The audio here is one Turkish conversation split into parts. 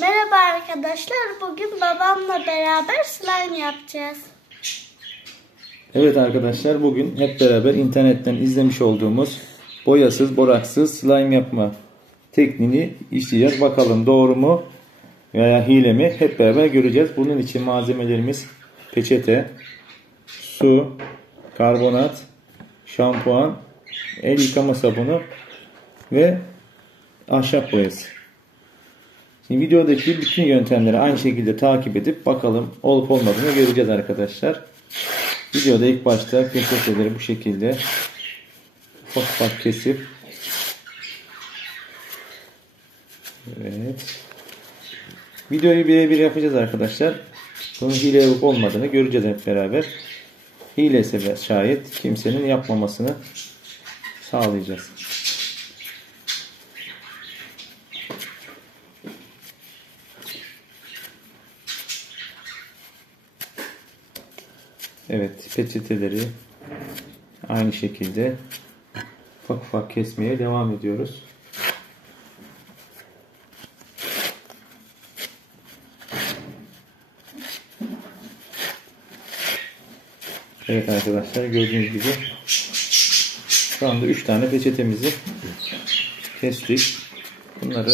Merhaba arkadaşlar. Bugün babamla beraber slime yapacağız. Evet arkadaşlar, bugün hep beraber internetten izlemiş olduğumuz boyasız, boraksız slime yapma tekniğini işleyeceğiz. Bakalım doğru mu veya hile mi, hep beraber göreceğiz. Bunun için malzemelerimiz peçete, su, karbonat, şampuan, el yıkama sabunu ve ahşap boyası. Şimdi videodaki bütün yöntemleri aynı şekilde takip edip bakalım olup olmadığını göreceğiz arkadaşlar. Videoda ilk başta peçeteleri bu şekilde ufak ufak kesip, evet, videoyu birebir yapacağız arkadaşlar. Bunun hile olup olmadığını göreceğiz hep beraber. Hile ise şayet kimsenin yapmamasını sağlayacağız. Evet, peçeteleri aynı şekilde ufak ufak kesmeye devam ediyoruz. Evet arkadaşlar, gördüğünüz gibi şu anda 3 tane peçetemizi kestik. Bunları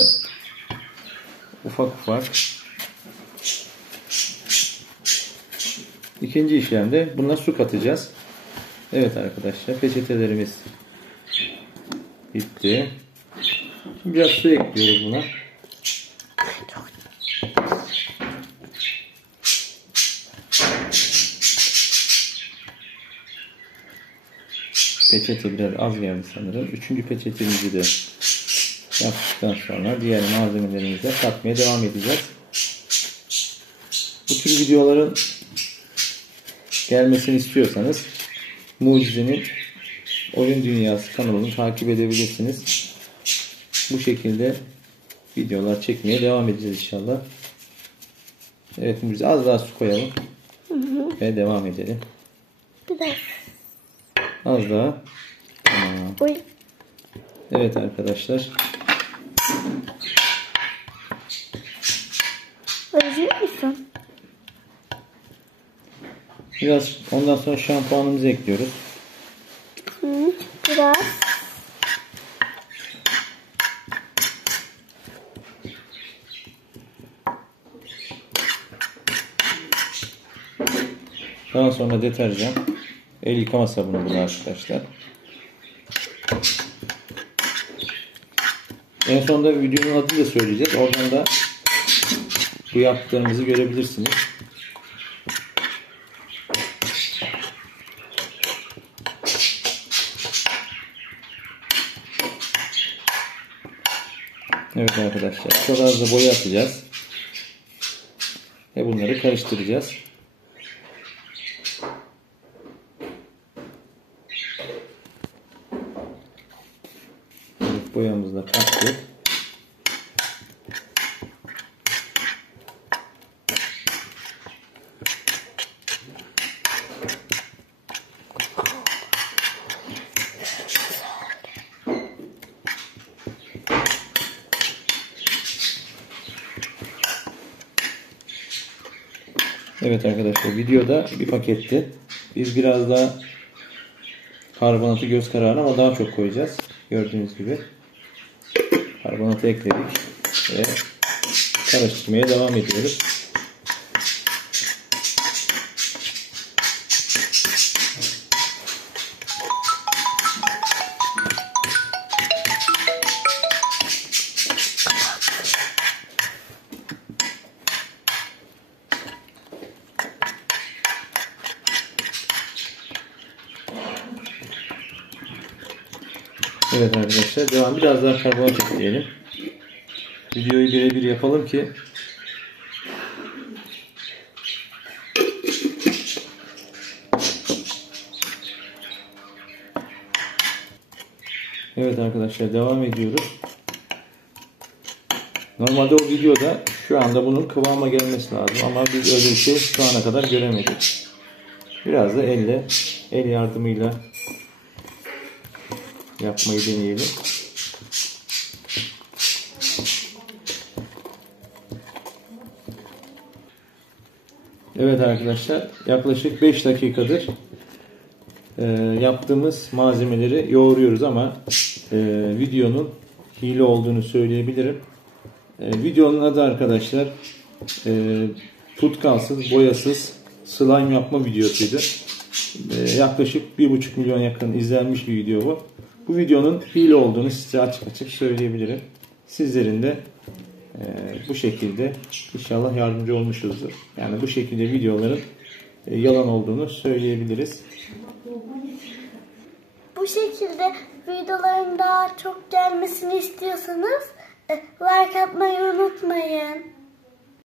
ufak ufak. İkinci işlemde buna su katacağız. Evet arkadaşlar, peçetelerimiz bitti. Şimdi biraz su ekliyoruz buna. Peçete biraz az geldi sanırım. Üçüncü peçetemizi de yaptıktan sonra diğer malzemelerimizi de katmaya devam edeceğiz. Bu tür videoların gelmesini istiyorsanız Mucize'nin Oyun Dünyası kanalını takip edebilirsiniz. Bu şekilde videolar çekmeye devam edeceğiz inşallah. Evet Mucize, az daha su koyalım. Ve devam edelim. Biraz. Az daha. Tamam. Evet arkadaşlar. Özlüyor musun? Biraz ondan sonra şampuanımızı ekliyoruz. Biraz. Daha sonra deterjan, el yıkama sabunu bunu arkadaşlar. En sonunda videonun adını da söyleyeceğiz. Oradan da bu yaptıklarımızı görebilirsiniz. Evet arkadaşlar, çok az da boya atacağız. Ve bunları karıştıracağız. Evet, boyamızı da kattık. Evet arkadaşlar, videoda bir paketti. Biz biraz daha karbonatı göz kararı ama daha çok koyacağız. Gördüğünüz gibi karbonatı ekledik ve karıştırmaya devam ediyoruz. Evet arkadaşlar, devam. Biraz daha karbonat ekleyelim. Videoyu birebir yapalım ki evet arkadaşlar, devam ediyoruz. Normalde o videoda şu anda bunun kıvama gelmesi lazım ama biz öyle bir şey şu ana kadar göremedik. Biraz da el yardımıyla yapmayı deneyelim. Evet arkadaşlar, yaklaşık 5 dakikadır yaptığımız malzemeleri yoğuruyoruz ama videonun hile olduğunu söyleyebilirim. Videonun adı arkadaşlar tutkalsız, boyasız slime yapma videosuydu. Yaklaşık 1,5 milyon yakın izlenmiş bir video bu. Bu videonun hile olduğunu size açık açık söyleyebilirim. Sizlerin de bu şekilde inşallah yardımcı olmuşuzdur. Yani bu şekilde videoların yalan olduğunu söyleyebiliriz. Bu şekilde videoların daha çok gelmesini istiyorsanız like atmayı unutmayın.